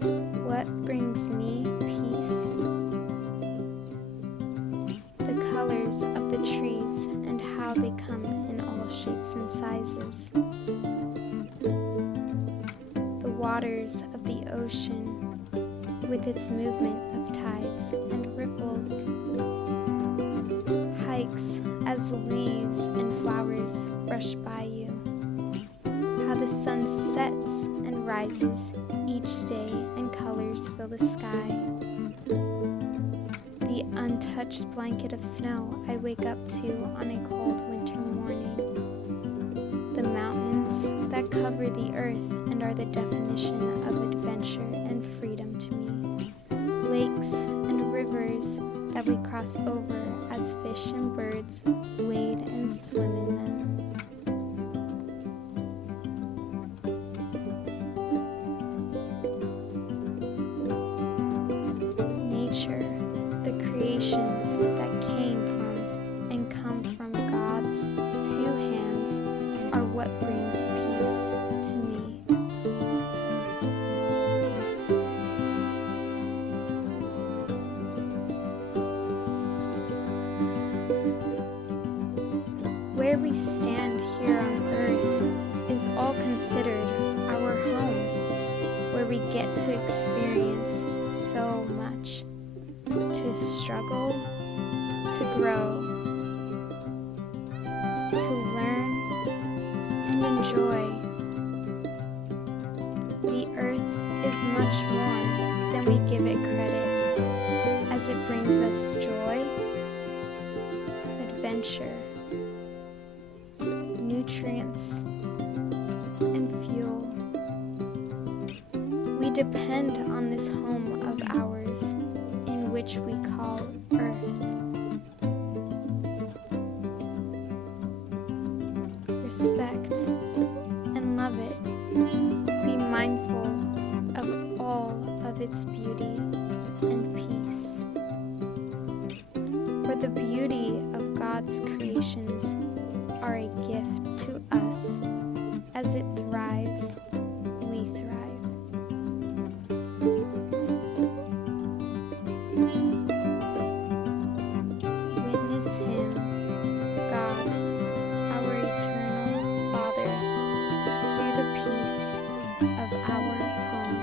What brings me peace? The colors of the trees and how they come in all shapes and sizes. The waters of the ocean with its movement of tides and ripples. Hikes as leaves and flowers brush by you. How the sun sets and rises each day and colors fill the sky. The untouched blanket of snow I wake up to on a cold winter morning. The mountains that cover the earth and are the definition of adventure and freedom to me. Lakes and rivers that we cross over as fish and birds wade and swim in them. Nature, the creations that came from and come from God's two hands, are what brings peace to me. Where we stand here on earth is all considered our home, where we get to experience so much, to struggle, to grow, to learn and enjoy. The earth is much more than we give it credit, as it brings us joy, adventure, nutrients, and fuel. We depend on this home of ours, in which we call Earth. Respect and love it. Be mindful of all of its beauty and peace. For the beauty of God's creations are a gift to us. As it thrives, we thrive. Witness Him, God, our eternal Father, through the peace of our home.